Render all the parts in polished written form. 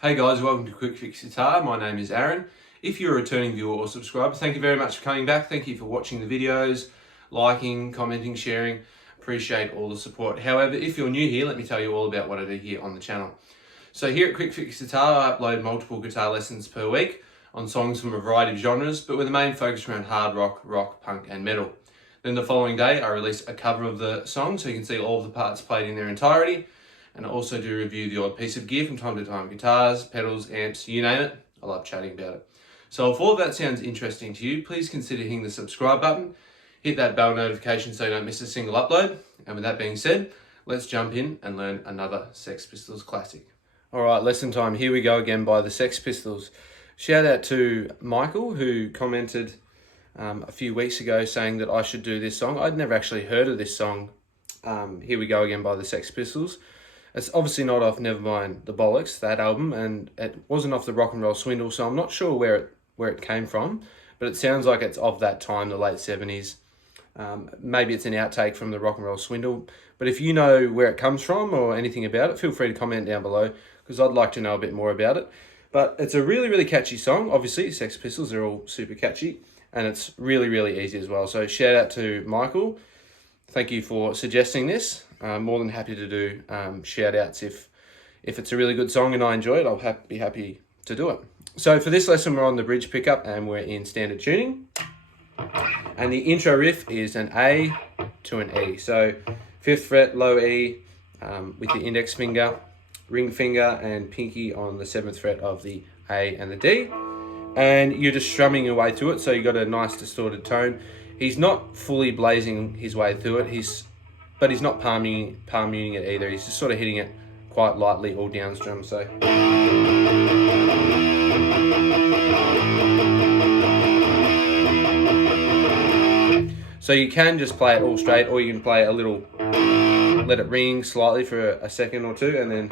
Hey guys, welcome to Quickfix Guitar. My name is Aaron. If you're a returning viewer or subscriber, thank you very much for coming back. Thank you for watching the videos, liking, commenting, sharing. Appreciate all the support. However, if you're new here, let me tell you all about what I do here on the channel. So here at Quickfix Guitar, I upload multiple guitar lessons per week on songs from a variety of genres, but with the main focus around hard rock, rock, punk and metal. Then the following day, I release a cover of the song so you can see all of the parts played in their entirety. And I also do review the odd piece of gear from time to time. Guitars, pedals, amps, you name it. I love chatting about it. So if all of that sounds interesting to you, please consider hitting the subscribe button. Hit that bell notification so you don't miss a single upload. And with that being said, let's jump in and learn another Sex Pistols classic. All right, lesson time. Here we go again by the Sex Pistols. Shout out to Michael, who commented a few weeks ago saying that I should do this song. I'd never actually heard of this song. Here we go again by the Sex Pistols. It's obviously not off Nevermind the Bollocks, that album, and it wasn't off the Rock and Roll Swindle, so I'm not sure where it came from, but it sounds like it's of that time, the late 70s. Maybe it's an outtake from the Rock and Roll Swindle, but if you know where it comes from or anything about it, feel free to comment down below, because I'd like to know a bit more about it. But it's a really, really catchy song. Obviously, Sex Pistols are all super catchy, and it's really, really easy as well. So shout out to Michael. Thank you for suggesting this. I'm more than happy to do shout outs if it's a really good song and I enjoy it. I'll be happy to do it. So for this lesson, we're on the bridge pickup and we're in standard tuning. And the intro riff is an A to an E. So 5th fret, low E, with the index finger, ring finger and pinky on the 7th fret of the A and the D. And you're just strumming your way through it, so you got a nice distorted tone. He's not fully blazing his way through it, but he's not palm muting it either. He's just sort of hitting it quite lightly all down strum. So you can just play it all straight, or you can play a little, let it ring slightly for a second or two, and then.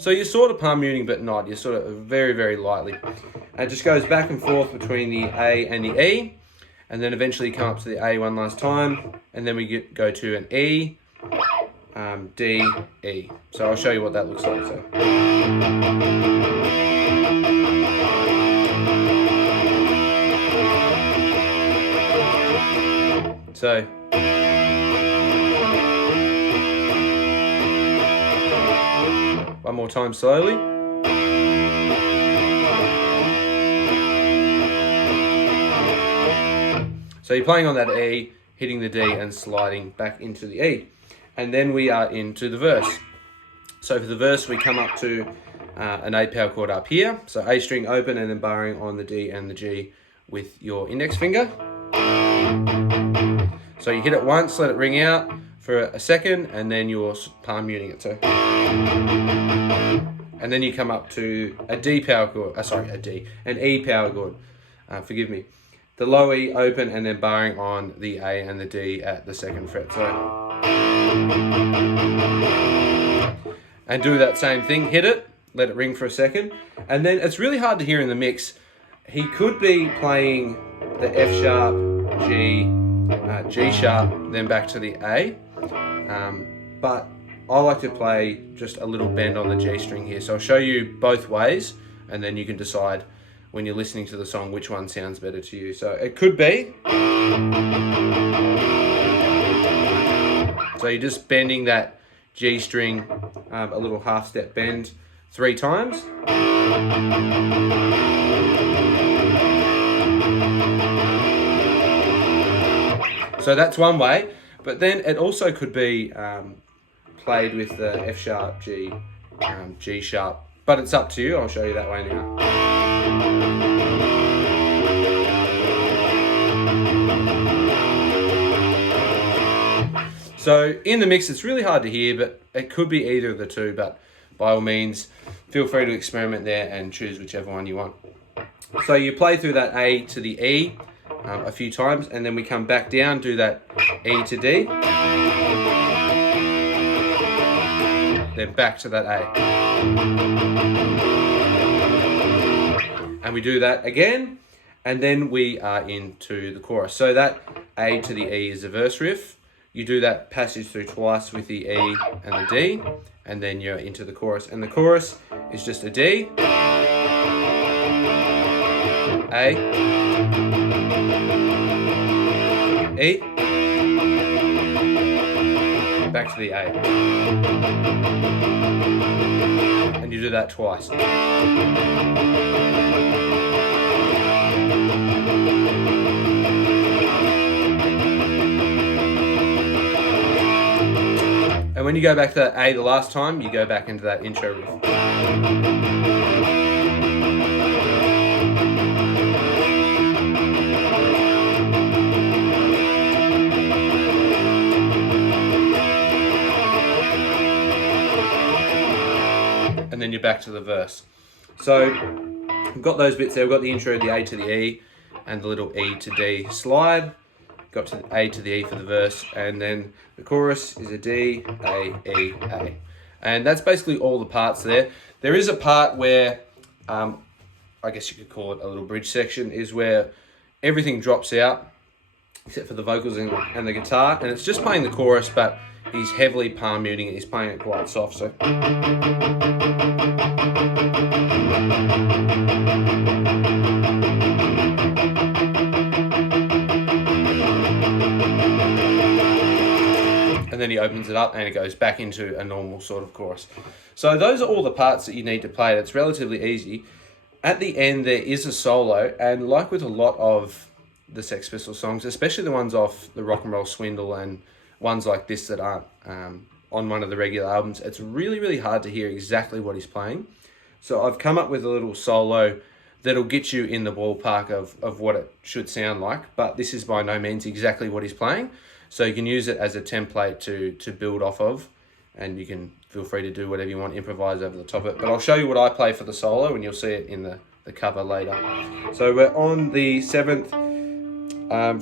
So you're sort of palm muting, but not. You're sort of very, very lightly. And it just goes back and forth between the A and the E. And then eventually come up to the A one last time. And then we go to an E, D, E. So I'll show you what that looks like. So one more time slowly. So you're playing on that E, hitting the D and sliding back into the E. And then we are into the verse. So for the verse we come up to an A power chord up here. So A string open and then barring on the D and the G with your index finger. So you hit it once, let it ring out for a second, and then you're palm muting it. So, and then you come up to a D power chord, an E power chord, forgive me. The low E open and then barring on the A and the D at the 2nd fret. So, and do that same thing, hit it, let it ring for a second, and then it's really hard to hear in the mix. He could be playing the F sharp, G sharp, then back to the A. But I like to play just a little bend on the G string here. So I'll show you both ways, and then you can decide when you're listening to the song which one sounds better to you. So it could be. So you're just bending that G string, a little half step bend 3 times. So that's one way, but then it also could be played with the F sharp, G, G sharp, but it's up to you. I'll show you that way now. So in the mix, it's really hard to hear, but it could be either of the two, but by all means, feel free to experiment there and choose whichever one you want. So you play through that A to the E a few times, and then we come back down, do that E to D, then back to that A. And we do that again, and then we are into the chorus. So that A to the E is the verse riff, you do that passage through twice with the E and the D, and then you're into the chorus. And the chorus is just a D, A, E, back to the A. And you do that twice. And when you go back to that A the last time, you go back into that intro riff. And then you're back to the verse. So we've got those bits there. We've got the intro, the A to the E, and the little E to D slide. Got to the A to the E for the verse, and then the chorus is a D, A, E, A. And that's basically all the parts there. There is a part where, I guess you could call it a little bridge section, is where everything drops out, except for the vocals and the guitar, and it's just playing the chorus, but he's heavily palm muting it. He's playing it quite soft, so. And then he opens it up and it goes back into a normal sort of chorus. So those are all the parts that you need to play. It's relatively easy. At the end, there is a solo, and like with a lot of the Sex Pistols songs, especially the ones off the Rock and Roll Swindle and ones like this that aren't on one of the regular albums, it's really, really hard to hear exactly what he's playing. So I've come up with a little solo that'll get you in the ballpark of what it should sound like, but this is by no means exactly what he's playing. So you can use it as a template to build off of, and you can feel free to do whatever you want, improvise over the top of it. But I'll show you what I play for the solo, and you'll see it in the cover later. So we're on the 7th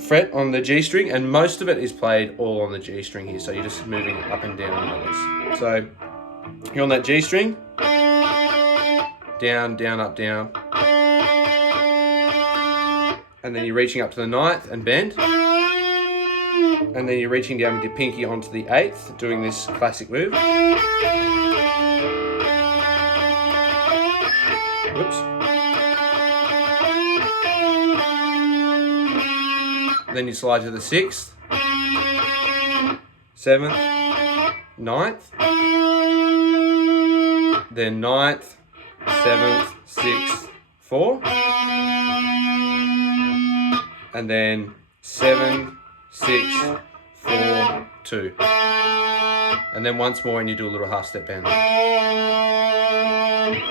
fret on the G string, and most of it is played all on the G string here. So you're just moving it up and down like this. So you're on that G string, down, down, up, down. And then you're reaching up to the 9th and bend. And then you're reaching down with your pinky onto the 8th, doing this classic move. Whoops. Then you slide to the 6th, 7th, 9th, then 9th, 7th, 6th, 4, and then 7, 6, 4, 2, and then once more, and you do a little half step bend.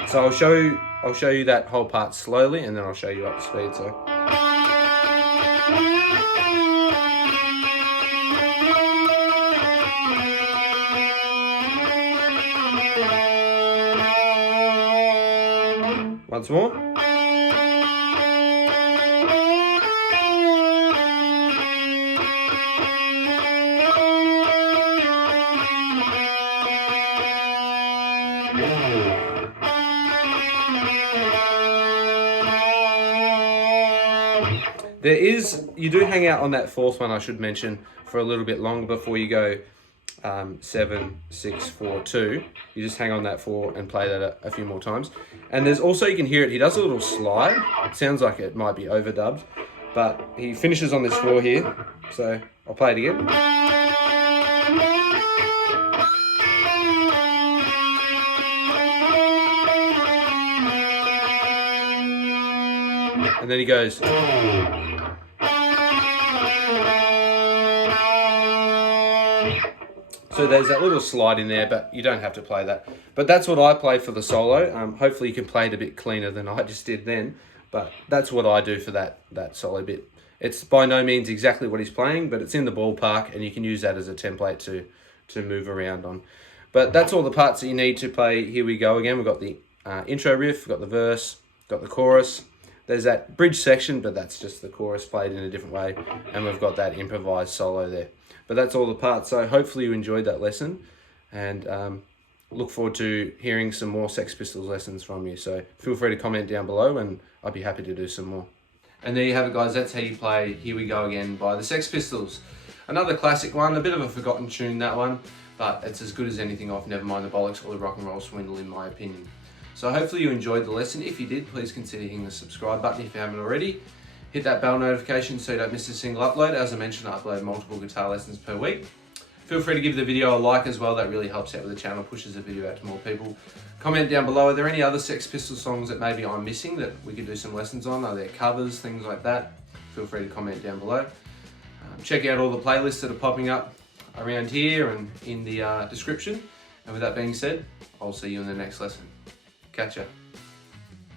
So I'll show you that whole part slowly, and then I'll show you up to speed. So. Once more. You do hang out on that 4th one, I should mention, for a little bit longer before you go 7, 6, 4, 2. You just hang on that 4 and play that a few more times. And there's also, you can hear it, he does a little slide. It sounds like it might be overdubbed, but he finishes on this 4 here. So I'll play it again. And then he goes. So there's that little slide in there, but you don't have to play that. But that's what I play for the solo. Hopefully you can play it a bit cleaner than I just did then. But that's what I do for that solo bit. It's by no means exactly what he's playing, but it's in the ballpark, and you can use that as a template to move around on. But that's all the parts that you need to play Here We Go Again. We've got the intro riff, we've got the verse, got the chorus. There's that bridge section, but that's just the chorus played in a different way. And we've got that improvised solo there. But that's all the parts. So hopefully you enjoyed that lesson, and look forward to hearing some more Sex Pistols lessons from you. So feel free to comment down below, and I'd be happy to do some more. And there you have it, guys. That's how you play Here We Go Again by the Sex Pistols. Another classic one, a bit of a forgotten tune, that one, but it's as good as anything off Never Mind the Bollocks or the Rock and Roll Swindle, in my opinion. So hopefully you enjoyed the lesson. If you did, please consider hitting the subscribe button if you haven't already. Hit that bell notification so you don't miss a single upload. As I mentioned, I upload multiple guitar lessons per week. Feel free to give the video a like as well. That really helps out with the channel, pushes the video out to more people. Comment down below, are there any other Sex Pistols songs that maybe I'm missing that we could do some lessons on? Are there covers, things like that? Feel free to comment down below. Check out all the playlists that are popping up around here and in the description. And with that being said, I'll see you in the next lesson. Catch ya.